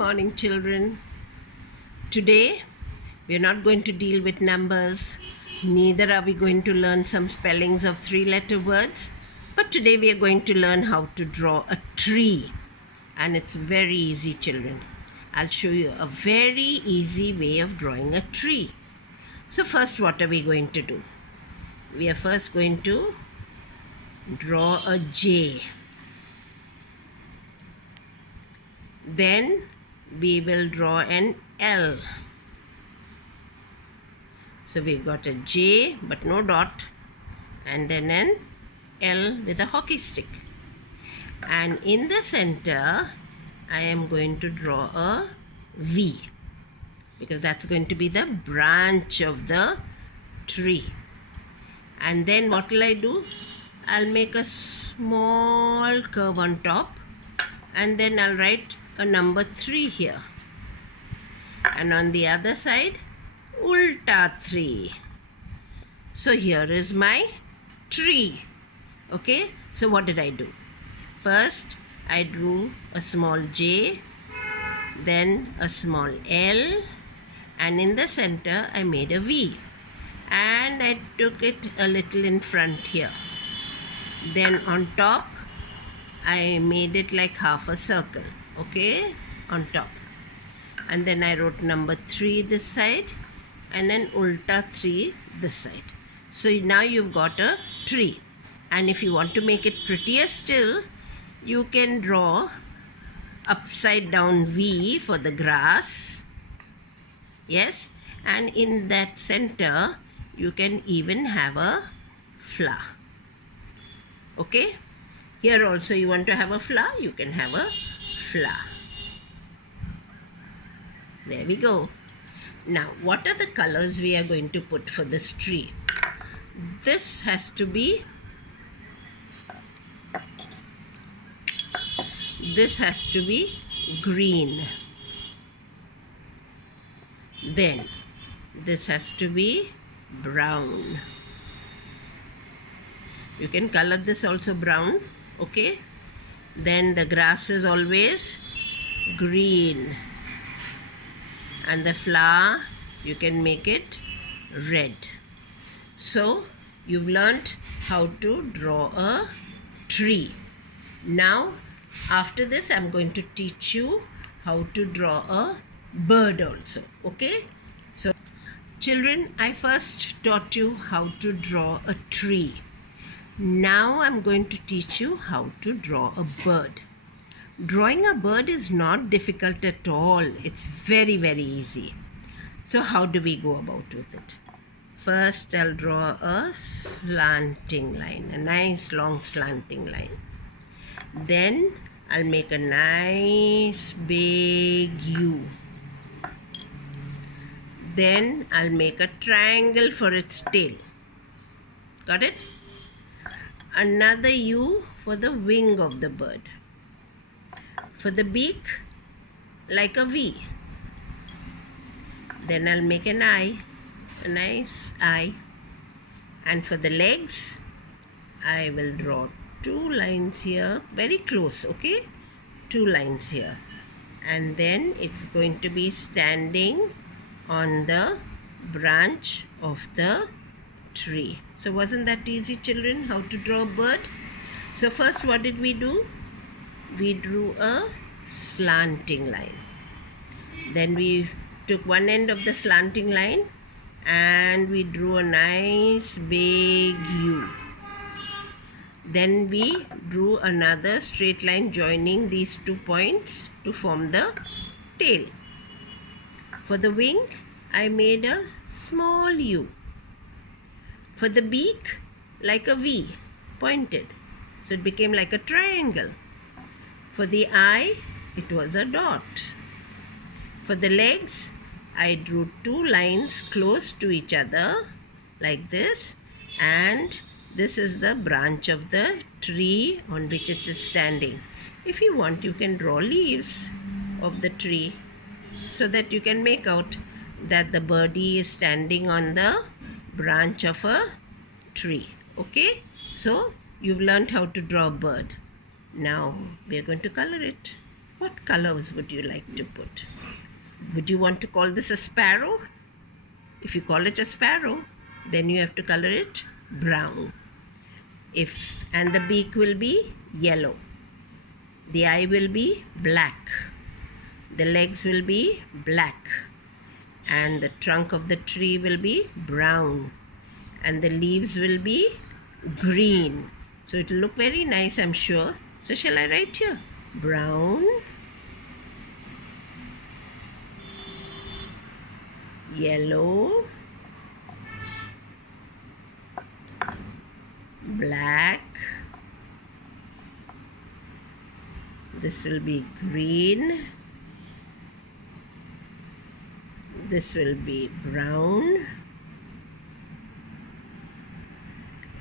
morning, children. Today we are not going to deal with numbers, neither are we going to learn some spellings of three-letter words, but today we are going to learn how to draw a tree, and it's very easy, children. I'll show you a very easy way of drawing a tree. So first, what are we going to do? We are first going to draw a J. Then we will draw an L. So we've got a J but no dot, and then an L with a hockey stick. And in the center, I am going to draw a V, because that's going to be the branch of the tree. And then what will I do? I'll make a small curve on top, and then I'll write a number 3 here. And on the other side, ulta 3. So here is my tree. Okay, so what did I do? First, I drew a small J, then a small L, and in the center I made a V, and I took it a little in front here. Then on top I made it like half a circle, okay, on top. And then I wrote number 3 this side, and then ulta 3 this side. So now you've got a tree. And if you want to make it prettier still, you can draw upside down V for the grass. Yes, and in that center you can even have a flower. Okay, here also you want to have a flower, you can have a flower. There we go. Now, what are the colors we are going to put for this tree? This has to be green. Then this has to be brown. You can color this also brown, okay? Then the grass is always green, and the flower you can make it red. So you've learned how to draw a tree. Now after this I'm going to teach you how to draw a bird also, okay? So children, I first taught you how to draw a tree. Now I'm going to teach you how to draw a bird. Drawing a bird is not difficult at all. It's very, very easy. So how do we go about with it? First, I'll draw a slanting line, a nice long slanting line. Then I'll make a nice big U. Then I'll make a triangle for its tail. Got it? Another U for the wing of the bird. For the beak, like a V. Then I'll make an eye, a nice eye. And for the legs, I will draw 2 lines here, very close, okay? 2 lines here. And then it's going to be standing on the branch of the tree. So wasn't that easy, children, how to draw a bird? So first, what did we do? We drew a slanting line. Then we took one end of the slanting line and we drew a nice big U. Then we drew another straight line joining these 2 points to form the tail. For the wing, I made a small U. For the beak, like a V, pointed. So it became like a triangle. For the eye, it was a dot. For the legs, I drew 2 lines close to each other like this, and this is the branch of the tree on which it is standing. If you want, you can draw leaves of the tree so that you can make out that the birdie is standing on the branch of a tree. Okay, so you've learned how to draw a bird. Now we are going to color it. What colors would you like to put? Would you want to call this a sparrow? If you call it a sparrow, then you have to color it brown. And the beak will be yellow. The eye will be black. The legs will be black. And the trunk of the tree will be brown. And the leaves will be green. So it will look very nice, I'm sure. So shall I write here? Brown, yellow, black, this will be green, this will be brown,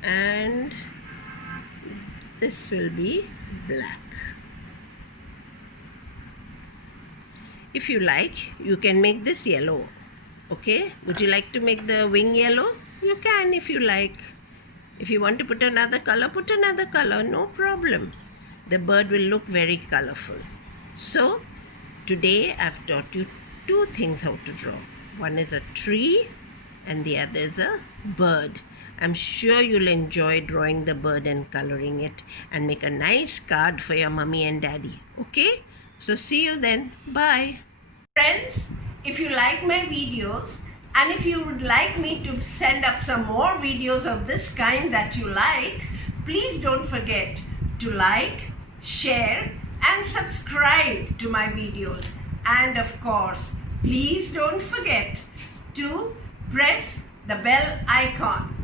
and this will be black. If you like, you can make this yellow. Okay, would you like to make the wing yellow? You can if you like. If you want to put another color, put another color, no problem. The bird will look very colorful. So today I've taught you two things how to draw. One is a tree and the other is a bird. I'm sure you'll enjoy drawing the bird and coloring it, and make a nice card for your mummy and daddy. Okay? So see you then. Bye. Friends, if you like my videos and if you would like me to send up some more videos of this kind that you like, please don't forget to like, share and subscribe to my videos. And of course, please don't forget to press the bell icon